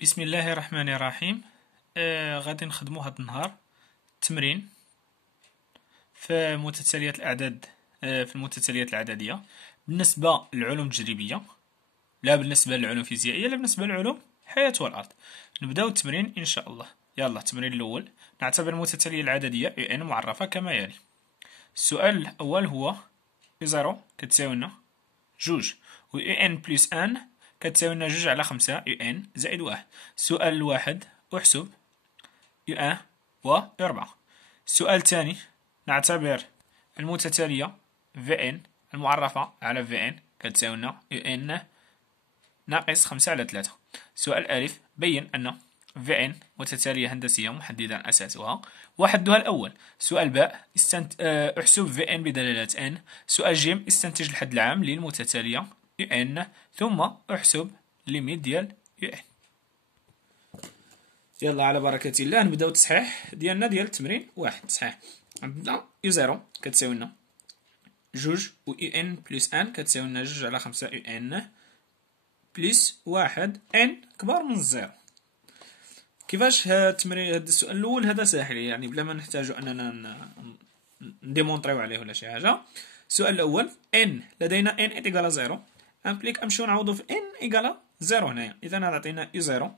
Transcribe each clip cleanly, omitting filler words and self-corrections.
بسم الله الرحمن الرحيم. غادي نخدمو هاد النهار تمرين في متتاليات الأعداد، في المتتاليات العددية بالنسبة للعلوم التجريبية، لا بالنسبة للعلوم الفيزيائية، لا بالنسبة للعلوم الحياة والأرض. نبداو التمرين إن شاء الله. يلا التمرين الأول، نعتبر المتتالية العددية ان معرفة كما يلي. السؤال الأول هو زيرو كتساوي لنا جوج، و ان بلس ان كتساوي لنا جوج على خمسة ان زائد واحد. السؤال الواحد احسب ان و ربعة. السؤال الثاني، نعتبر المتتالية ان المعرفة على ان كتساوي لنا ان ناقص خمسة على ثلاثة. السؤال ألف، بين أن ان متتالية هندسية محددا أساسها وحدها الأول. سؤال باء، احسب ان بدلالة ان. سؤال جيم، استنتج الحد العام للمتتالية ان ثم احسب ليميت ديال ان. يلا على بركة الله نبداو التصحيح ديالنا ديال التمرين واحد. تصحيح، عندنا يو زيرو كتساوي لنا جوج، و ان بلس ان كتساوي لنا جوج على خمسة ان بلس واحد ان كبار من الزيرو. كيفاش هاد التمرين؟ هاد السؤال الاول هذا ساهل، يعني بلا ما نحتاجو اننا نديمونطريو عليه ولا شي حاجه. السؤال الاول، ان لدينا ان ايكالا زيرو، امبليك امشيو نعوضو في ان ايكالا زيرو هنايا. اذا غتعطينا اي زيرو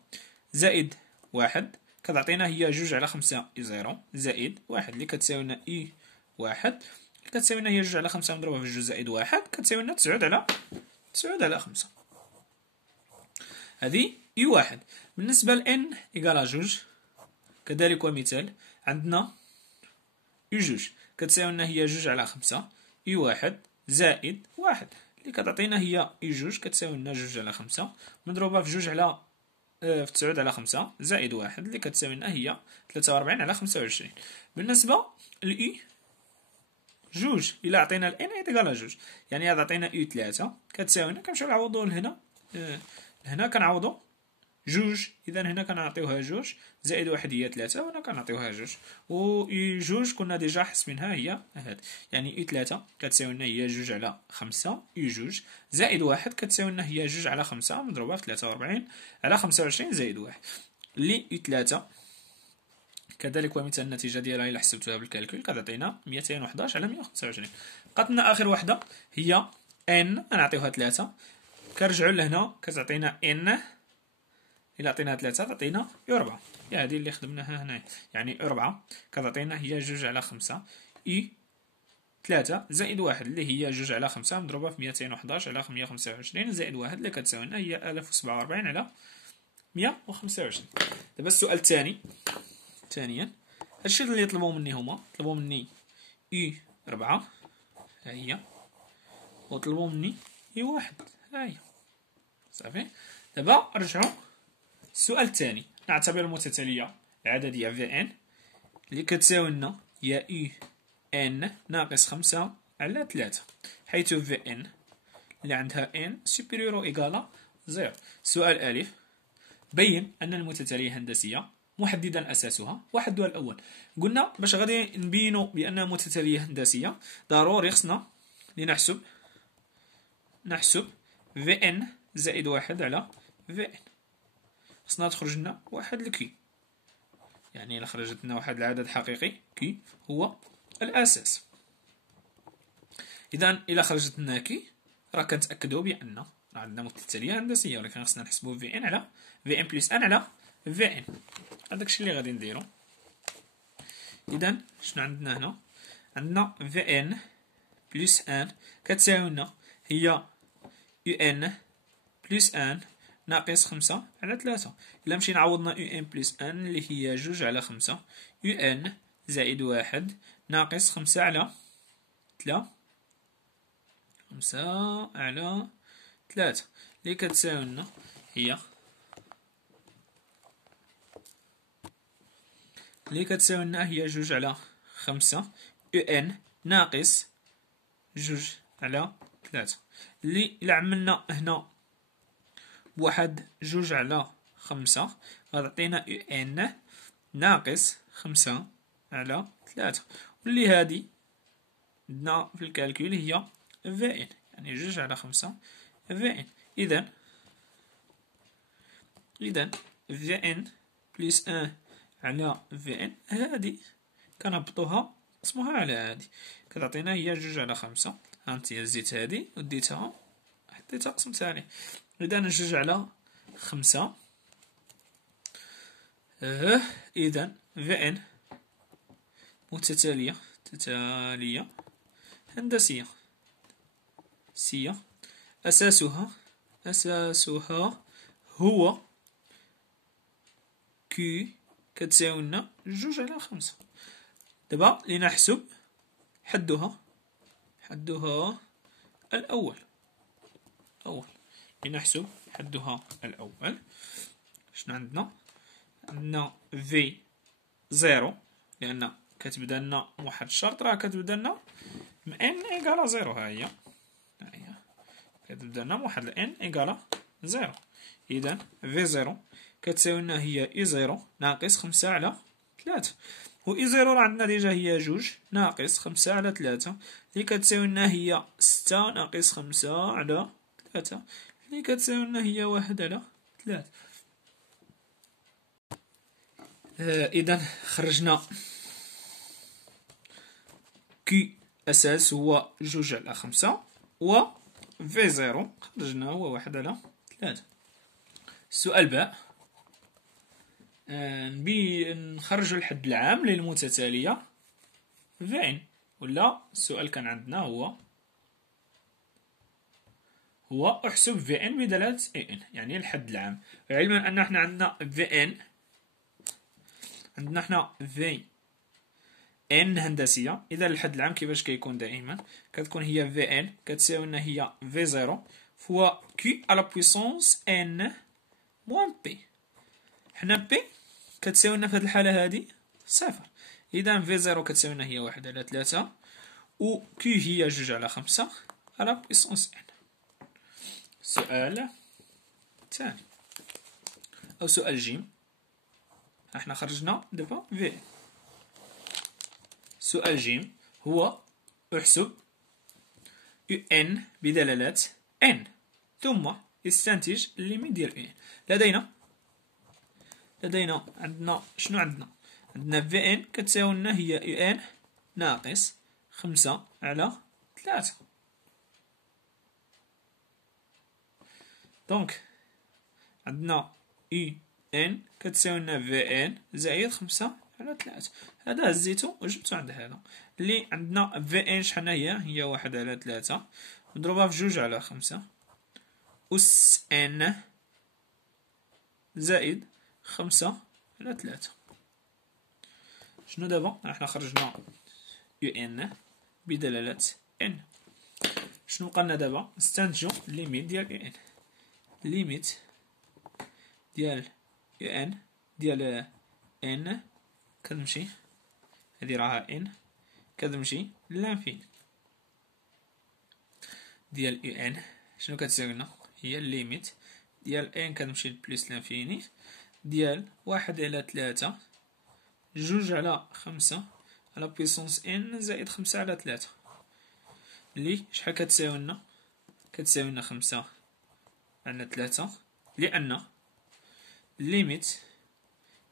زائد واحد كتعطينا هي جوج على خمسة اي زيرو زائد واحد اللي كتساوي لنا اي واحد اللي كتساوي لنا هي جوج على خمسة مضروبة في جوج زائد واحد كتساوي لنا تسعود على خمسة. هذه اي واحد. بالنسبة ل n إيكالا جوج كذلك ومثال، عندنا اي جوج كتساوي لنا هي جوج على خمسة اي واحد زائد واحد اللي كتعطينا هي اي جوج كتساوي لنا جوج على خمسة مضروبة في جوج على في تسعود على خمسة زائد واحد اللي كتساوي لنا هي 43 على 25. بالنسبة لإي جوج، إلا عطينا ال n إيكالا جوج يعني هذا عطينا اي ثلاثة كتساوي لنا، كنمشيو نعوضو لهنا، هنا كنعوضو جوج، اذا هنا كنعطيوها جوج زائد واحد هي ثلاثة، وهنا كنعطيوها جوج، و اي جوج كنا ديجا حسبينها هي هاد، يعني اي ثلاثة كتساوي لنا هي جوج على خمسة اي جوج زائد واحد كتساوي لنا هي جوج على خمسة مضروبة في 43 على 25 زائد واحد اللي اي ثلاثة. كذلك ومثال النتيجة ديالها إلا حسبتوها بالكالكول كتعطينا 211 على 125. بقاتنا آخر وحدة هي ان، غنعطيوها ثلاثة، كنرجعو لهنا كتعطينا ان، إلا عطيناها ثلاثة تعطينا ربعة، هي هادي اللي خدمناها هنايا، يعني ربعة كتعطينا هي جوج على خمسة اي ثلاثة زائد واحد اللي هي جوج على خمسة مضروبة في 211 على 125 زائد واحد اللي كتساوي لنا هي 1047 على 125. دابا السؤال الثاني، ثانيا هادشي اللي طلبوا مني هما، طلبوا مني اي ربعة ها هي، وطلبوا مني اي واحد ها هي. صافي، دابا رجعوا السؤال الثاني، نعتبر المتتالية العددية في ان اللي كتساوي لنا هي اي ان ناقص خمسة على ثلاثة، حيث في ان اللي عندها ان سوبيريور او ايكالا زيرو. السؤال الف، بين ان المتتالية هندسية محددا اساسها وحدها الاول. قلنا باش غادي نبينو بانها متتالية هندسية ضروري خصنا نحسب في ان زائد واحد على في ان، خصنا تخرج لنا واحد الكي، يعني إلا خرجت لنا واحد العدد حقيقي كي هو الأساس. إذا إلا خرجت لنا كي راه كنتأكدو بأن عندنا متتالية هندسية، ولكن خصنا نحسبو في ان على في ان بلس ان على في ان. هذاك الشيء اللي غادي نديرو. إذا شنو عندنا هنا؟ عندنا في ان بلس ان كتساوي لنا هي يو ان بلس ان ناقص خمسة على ثلاثة. إلا مشينا عوضنا يو ان بلس ان اللي هي جوج على خمسة يو ان زائد واحد ناقص خمسة على ثلاثة اللي كتساوي لنا هي جوج على خمسة يو ان ناقص جوج على ثلاثة، اللي إلا عملنا هنا بواحد جوج على خمسة غتعطينا يو ان ناقص خمسة على ثلاثة، واللي هادي عندنا في الكالكول هي في ان، يعني جوج على خمسة في ان. إذا في ان بليس ان على في ان، هادي كنهبطوها نقسموها على هادي كتعطينا هي جوج على خمسة. هانتي هزيت هادي وديتها حطيتها قسمتها عليه، إذا جوج على خمسة. إذا في ان متتالية هندسية أساسها هو كي كتساوي لنا جوج على خمسة. دابا لنحسب حدها الأول. لنحسب حدها الأول. شنو عندنا في زيرو، لأن كتبدا لنا واحد الشرط، راه كتبدا لنا م ان إيكالا زيرو. ها هي كتبدا لنا واحد ان إيكالا زيرو. إذا في زيرو كتساوي لنا هي إي زيرو ناقص خمسة على ثلاثة، و إي زيرو راه عندنا ديجا هي جوج ناقص خمسة على ثلاثة، اللي كتساوي لنا هي ستة ناقص خمسة على ثلاثة، اللي كتساوي لنا هي واحد على ثلاثة. إذا خرجنا كي أساس هو جوج على خمسة، و في زيرو خرجنا هو واحد على ثلاثة. السؤال باء، نبي نخرجو الحد العام للمتتالية في ان، ولا السؤال كان عندنا هو احسب في ان بدلالة اي ان، يعني الحد العام. علما ان احنا عندنا في ان، عندنا احنا في ان هندسية، اذا الحد العام كيفاش كيكون دائما كتكون هي في ان كتساوي لنا هي في زيرو فوا كي على بويسونس ان موان بي. حنا بي كتساوي لنا في هذه الحالة هذه صفر، إذا في زيرو كتساوي لنا هي واحد على ثلاثة، و كي هي جوج على خمسة على بويسونس ان. السؤال الثاني أو سؤال جيم، احنا خرجنا دابا في. سؤال جيم هو احسب يو ان بدلالة ان، ثم استنتج الليميت ديال ان. لدينا عندنا شنو عندنا في ان كتساوي لنا هي يو ان ناقص خمسة على ثلاثة. دونك عندنا يو ان كتساوي لنا في ان زائد خمسة على ثلاثة. هذا هزيتو وجبتو عند هذا. اللي عندنا في ان شحال هي واحد على ثلاثة مضروبة في جوج على خمسة أس ان زائد خمسة على ثلاثة. شنو دابا؟ احنا خرجنا يو ان بدلالة ان. شنو بقالنا دابا؟ نستنتجو الليميت ديال يو ان. الليميت ديال يو ان ديال ان كتمشي، هادي راها ان كتمشي للانفيني ديال يو ان. شنو كتساوي لنا؟ هي الليميت ديال ان كتمشي لبليس لانفيني ديال واحد على ثلاثة جوج على خمسة على بويسونس ان زائد خمسة على ثلاثة، اللي شحال كتساوي لنا؟ كتساوي لنا خمسة على ثلاثة، لأن الليميت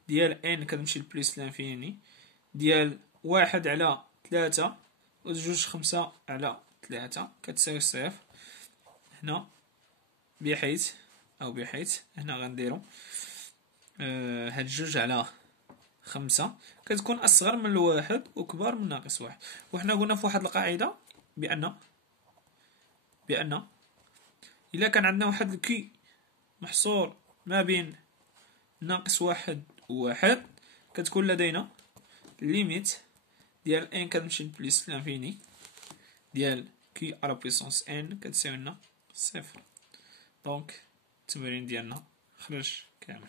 ديال ان كتمشي لبليس لانفيني ديال واحد على ثلاثة و جوج خمسة على ثلاثة كتساوي صفر. هنا بحيث هنا غنديرو هاد جوج على خمسة كتكون أصغر من الواحد وكبار من ناقص واحد. وحنا قلنا في واحد القاعدة بأن إلا كان عندنا واحد الكي محصور ما بين ناقص واحد وواحد كتكون لدينا ليميت ديال ان كتمشي لبليس لانفيني ديال كي على بويسونس ان كتساوي لنا صفر. دونك التمرين ديالنا خرج كامل.